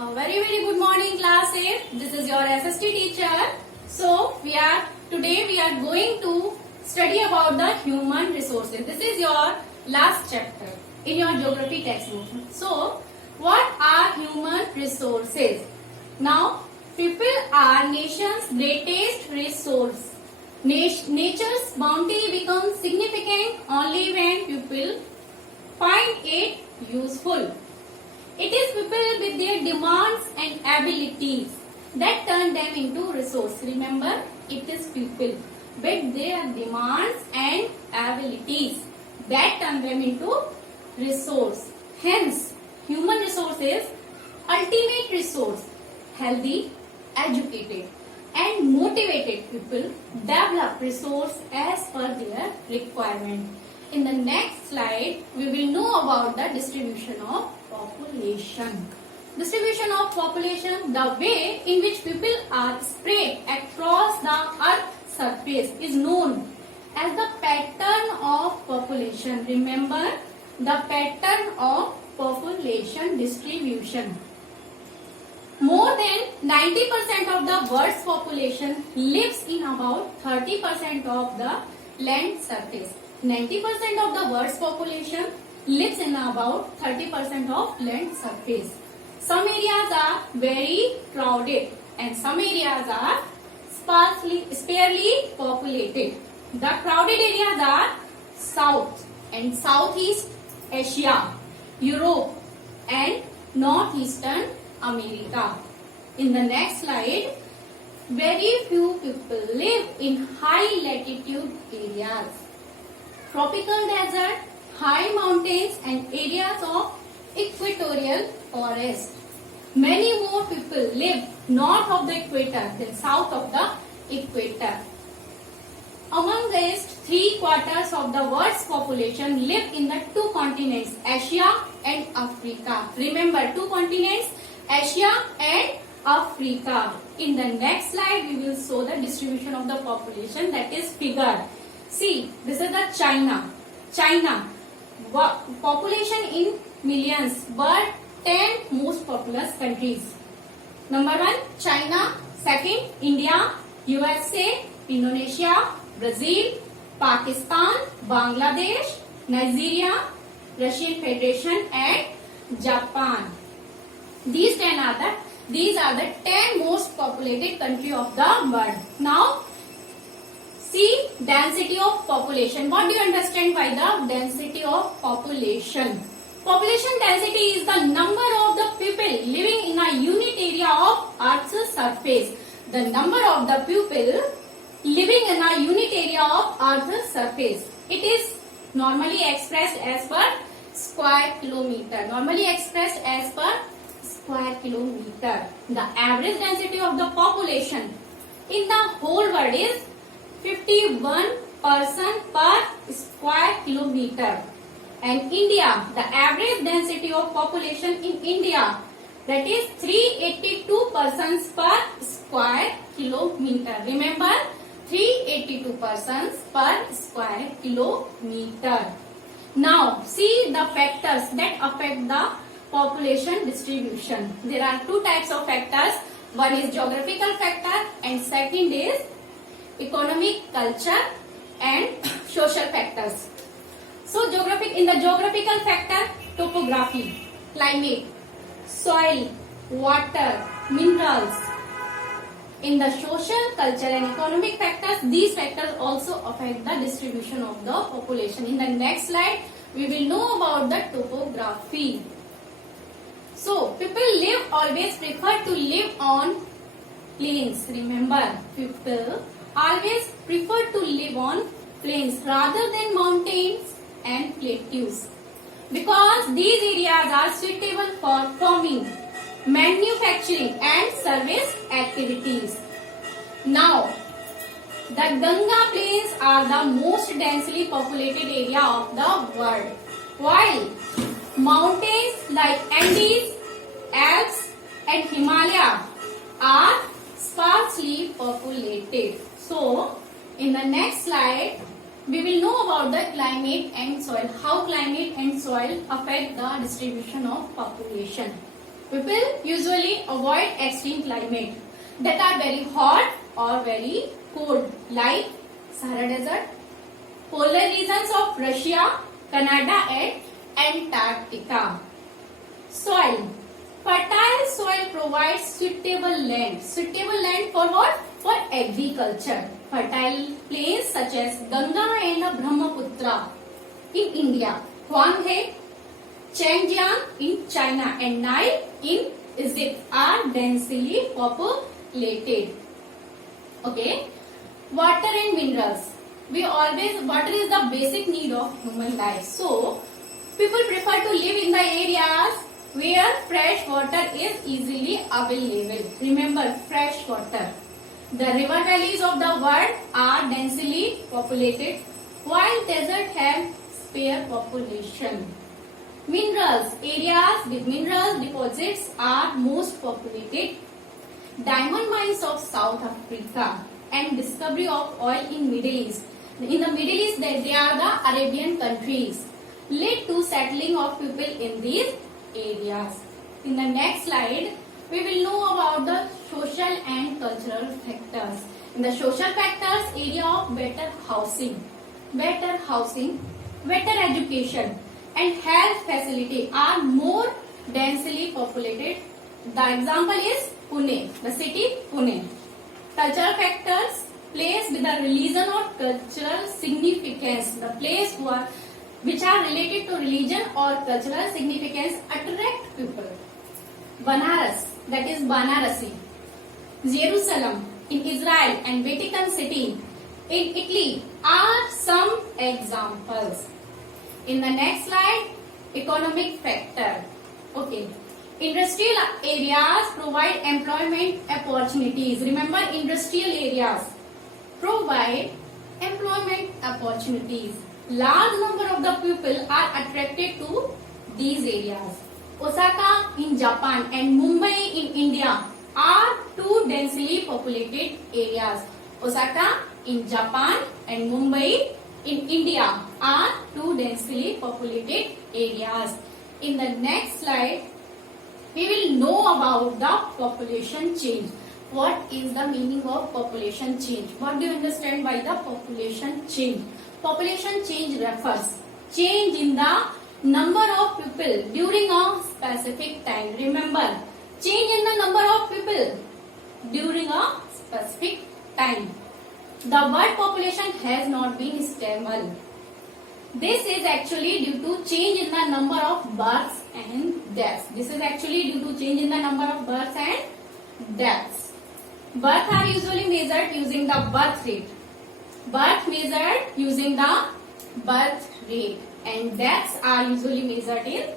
A very good morning class 8. This is your SST teacher. So today we are going to study about the human resources. This is your last chapter in your geography textbook. So what are human resources? Now people are nation's greatest resource. Nature's bounty becomes significant only when people find it useful. It is people with their demands and abilities that turn them into resource. Remember, it is people with their demands and abilities that turn them into resource. Hence, human resource is ultimate resource. Healthy, educated and motivated people develop resource as per their requirement. In the next slide, we will know about the distribution of population. Distribution of population, the way in which people are spread across the earth's surface is known as the pattern of population. Remember, the pattern of population distribution. More than 90% of the world's population lives in about 30% of the land surface. 90% of the world's population lives in about 30% of land surface. Some areas are very crowded and some areas are sparely populated. The crowded areas are South and Southeast Asia, Europe and Northeastern America. In the next slide, very few people live in high latitude areas. Tropical desert, high mountains and areas of equatorial forest. Many more people live north of the equator than south of the equator. Among these, 3/4 of the world's population live in the two continents, Asia and Africa. Remember, two continents, Asia and Africa. In the next slide, we will show the distribution of the population, that is figure. See, this is the China. Population in millions, but 10 most populous countries. Number 1, China. Second, India, USA, Indonesia, Brazil, Pakistan, Bangladesh, Nigeria, Russian Federation and Japan. These are the 10 most populated country of the world. Now, see density of population. What do you understand by the density of population? Population density is the number of the people living in a unit area of Earth's surface. The number of the people living in a unit area of Earth's surface. It is normally expressed as per square kilometer. The average density of the population in the whole world is 51 person per square kilometer. And India, the average density of population in India, that is 382 persons per square kilometer. Remember, 382 persons per square kilometer. Now, see the factors that affect the population distribution. There are two types of factors. One is geographical factor and second is economic, culture and social factors. So in the geographical factor, topography, climate, soil, water, minerals. In the social, culture and economic factors, these factors also affect the distribution of the population. In the next slide, we will know about the topography. So people always prefer to live on plains. Remember, people always prefer to live on plains rather than mountains and plateaus, because these areas are suitable for farming, manufacturing and service activities. Now, the Ganga plains are the most densely populated area of the world, while mountains like Andes, Alps and Himalaya are sparsely populated. So, in the next slide, we will know about the climate and soil, how climate and soil affect the distribution of population. People usually avoid extreme climate that are very hot or very cold, like Sahara Desert, polar regions of Russia, Canada and Antarctica. Soil. Fertile soil provides suitable land. Suitable land for what? For agriculture. Fertile plains such as Ganga and Brahmaputra in India, Huanghe, Zhejiang in China and Nile in Egypt are densely populated. Okay. Water and minerals. Water is the basic need of human life. So, people prefer to live in the areas where fresh water is easily available. Remember, fresh water. The river valleys of the world are densely populated, while deserts have spare population. Minerals. Areas with mineral deposits are most populated. Diamond mines of South Africa and discovery of oil in Middle East. In the Middle East, they are the Arabian countries. Led to settling of people in these areas. In the next slide, we will know about the social and cultural factors. In the social factors, area of better housing, better education and health facility are more densely populated. The example is Pune, the city Pune. Cultural factors, place with the religion or cultural significance. The place which are related to religion or cultural significance attract people. Banaras, that is Banarasi. Jerusalem in Israel and Vatican City in Italy are some examples. In the next slide, economic factor. Okay. Industrial areas provide employment opportunities. Remember, industrial areas provide employment opportunities. Large number of the people are attracted to these areas. Osaka in Japan and Mumbai in India are two densely populated areas. Osaka in Japan and Mumbai in India are two densely populated areas. In the next slide, we will know about the population change. What is the meaning of population change? What do you understand by the population change? Population change refers change in the number of people during a specific time. Remember, change in the number of people during a specific time. The world population has not been stable. This is actually due to change in the number of births and deaths. This is actually due to change in the number of births and deaths. Births are usually measured using the birth rate. Birth measured using the birth rate and deaths are usually measured in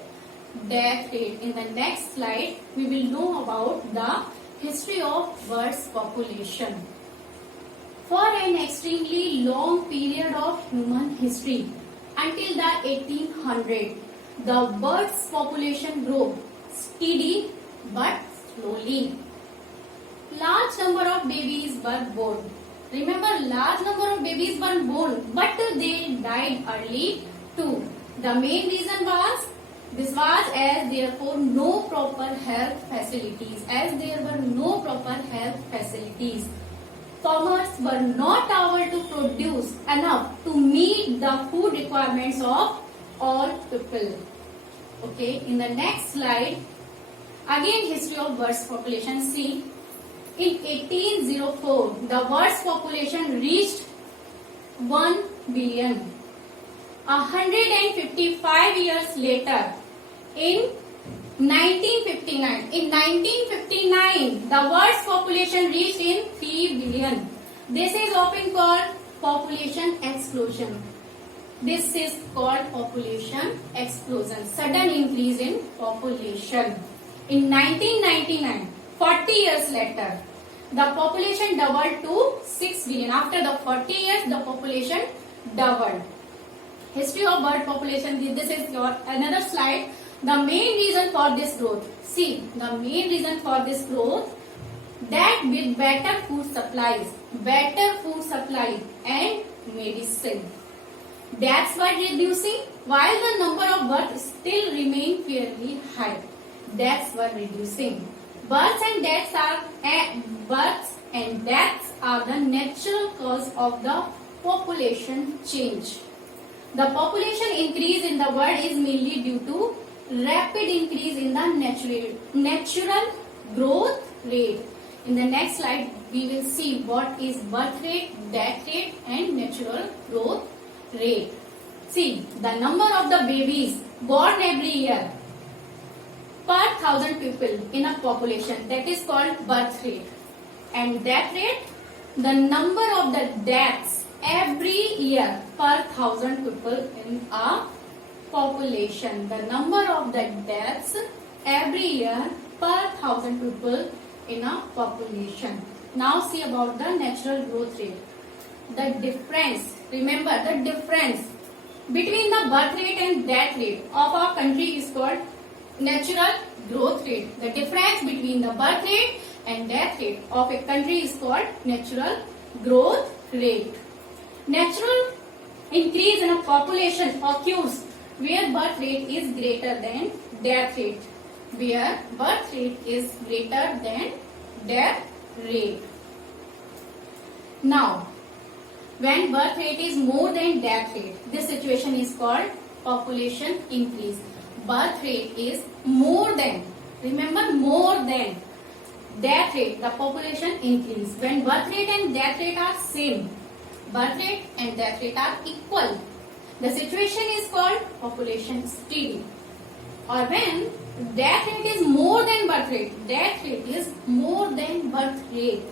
death rate. In the next slide, we will know about the history of world's population. For an extremely long period of human history, until the 1800s, the bird's population grew steady but slowly. Large number of babies were born. Remember, large number of babies were born, but they died early too. The main reason was this was as therefore no proper health facilities. As there were no proper health facilities, farmers were not able to produce enough to meet the food requirements of all people. Okay, in the next slide, again history of world's population. See, in 1804, the world's population reached 1 billion. 155 years later, in 1959, the world's population reached in 3 billion. This is often called population explosion. This is called population explosion. Sudden increase in population. In 1999, 40 years later, the population doubled to 6 billion. After the 40 years, the population doubled. History of bird population. This is your another slide. The main reason for this growth. See, the main reason for this growth, that with better food supplies and medicine, deaths were reducing while the number of births still remain fairly high. deaths were reducing. Births and deaths are the natural cause of the population change. The population increase in the world is mainly due to rapid increase in the natural growth rate. In the next slide, we will see what is birth rate, death rate and natural growth rate. See, the number of the babies born every year per 1,000 people in a population, that is called birth rate. And death rate, the number of the deaths every year per 1,000 people in a population. The number of the deaths every year per 1,000 people in a population. Now see about the natural growth rate. The difference, remember the difference between the birth rate and death rate of our country is called natural growth rate. The difference between the birth rate and death rate of a country is called natural growth rate. Natural increase in a population occurs where birth rate is greater than death rate. Where birth rate is greater than death rate. Now, when birth rate is more than death rate, this situation is called population increase. Birth rate is more than, remember, more than death rate, the population increase. When birth rate and death rate are same, birth rate and death rate are equal, the situation is called population steady. Or when death rate is more than birth rate, death rate is more than birth rate,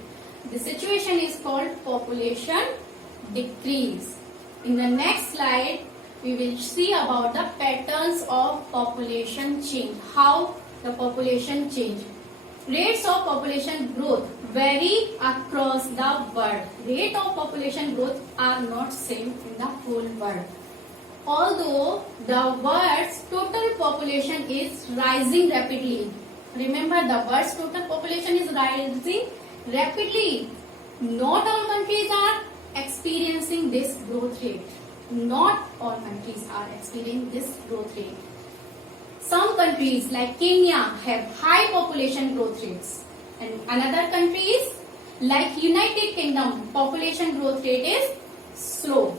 the situation is called population decrease. In the next slide, we will see about the patterns of population change. How the population change. Rates of population growth vary across the world. Rate of population growth are not same in the whole world. Although the world's total population is rising rapidly. Remember, the world's total population is rising rapidly. Not all countries are experiencing this growth rate. Not all countries are experiencing this growth rate. Some countries like Kenya have high population growth rates, and another countries like United Kingdom population growth rate is slow.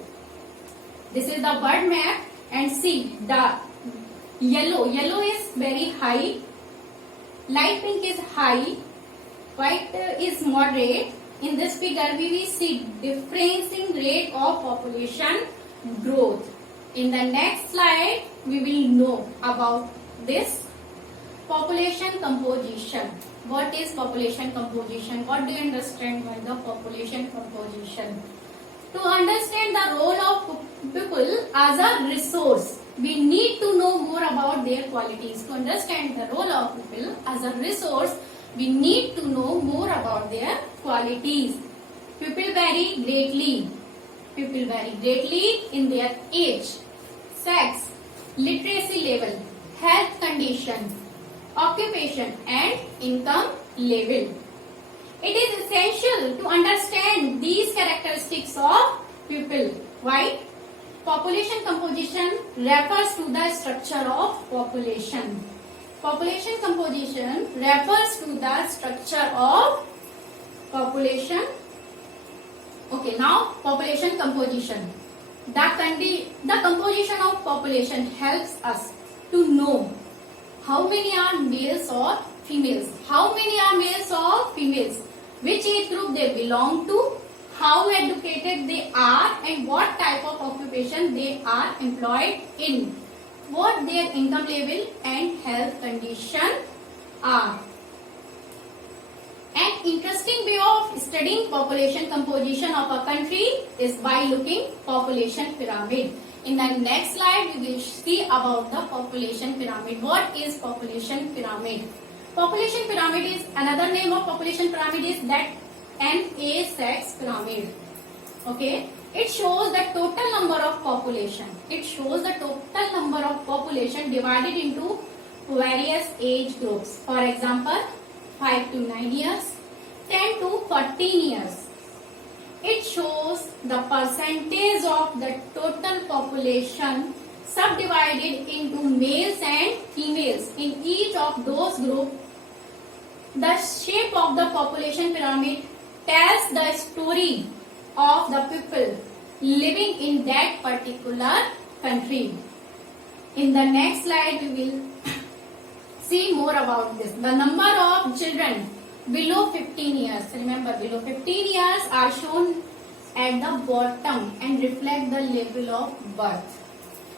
This is the world map, and see the yellow is very high, light pink is high, white is moderate. In this figure we will see differentiating rate of population growth. In the next slide we will know about this population composition. What is population composition? What do you understand by the population composition? To understand the role of people as a resource, we need to know more about their qualities. To understand the role of people as a resource, we need to know more about their qualities. People vary greatly. People vary greatly in their age, sex, literacy level, health condition, occupation and income level. It is essential to understand these characteristics of people. Why? Population composition refers to the structure of population. Population composition refers to the structure of population. Okay, now population composition. The composition of population helps us to know how many are males or females, how many are males or females, which age group they belong to, how educated they are and what type of occupation they are employed in, what their income level and health condition are. An interesting way of studying population composition of a country is by looking population pyramid. In the next slide, we will see about the population pyramid. What is population pyramid? Population pyramid is another name of population pyramid is that an A-sex pyramid. Okay, it shows the total number of population. It shows the total number of population divided into various age groups. For example, 5 to 9 years, 10 to 14 years. It shows the percentage of the total population subdivided into males and females. In each of those groups, the shape of the population pyramid tells the story of the people living in that particular country. In the next slide, we will see more about this. The number of children below 15 years, remember below 15 years are shown at the bottom and reflect the level of birth.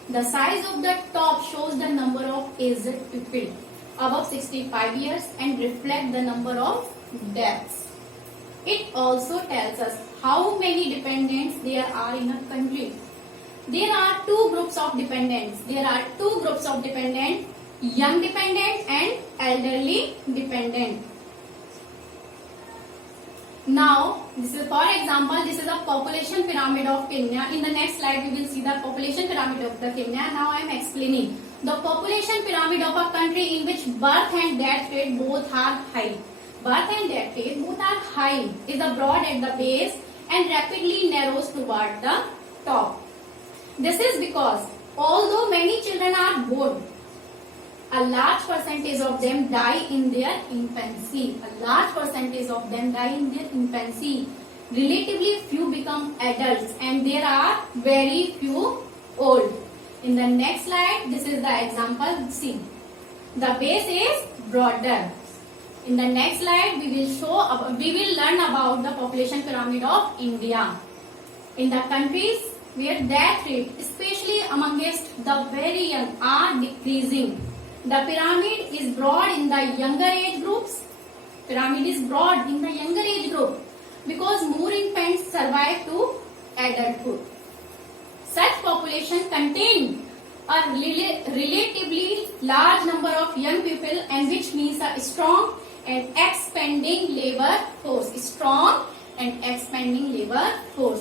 The size of the top shows the number of aged people above 65 years and reflect the number of deaths. It also tells us how many dependents there are in a country. There are two groups of dependents. Young dependent and elderly dependent. Now, this is, for example, this is a population pyramid of Kenya. In the next slide, we will see the population pyramid of the Kenya. Now, I am explaining the population pyramid of a country in which birth and death rate both are high. Birth and death rate both are high, is broad at the base and rapidly narrows toward the top. This is because although many children are born, a large percentage of them die in their infancy. Relatively few become adults and there are very few old. In the next slide, this is the example. See, the base is broader. In the next slide, we will learn about the population pyramid of India. In the countries where death rate, especially amongst the very young, are decreasing, the pyramid is broad in the younger age groups. Because more infants survive to adulthood. Such population contain a relatively large number of young people, and which means a strong and expanding labor force.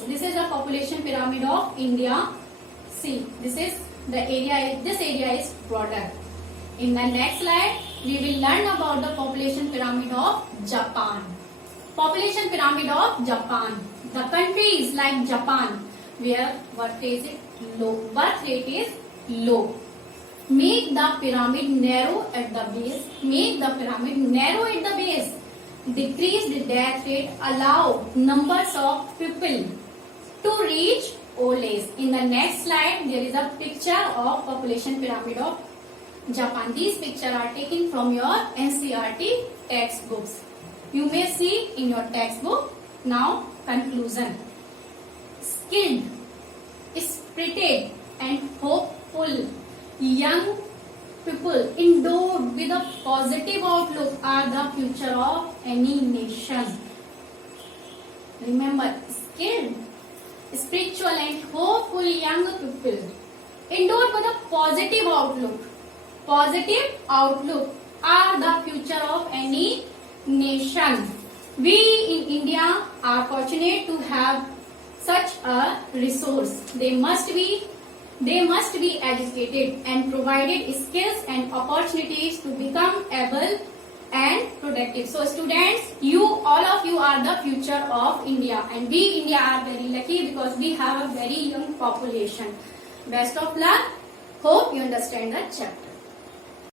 This is the population pyramid of India. See, this area is broader. In the next slide, we will learn about the population pyramid of Japan. Population pyramid of Japan. The countries like Japan, where birth rate is low. Make the pyramid narrow at the base. Decreased death rate allow numbers of people to reach old age. In the next slide, there is a picture of population pyramid of Japan. These pictures are taken from your NCERT textbooks. You may see in your textbook. Now, conclusion. Skilled, spirited and hopeful young people endowed with a positive outlook are the future of any nation. Remember, skilled, spiritual and hopeful young people endowed with a positive outlook are the future of any nation. We in India are fortunate to have such a resource. They must be educated and provided skills and opportunities to become able and productive. So students, all of you are the future of India, and we India are very lucky because we have a very young population. Best of luck. Hope you understand the chapter.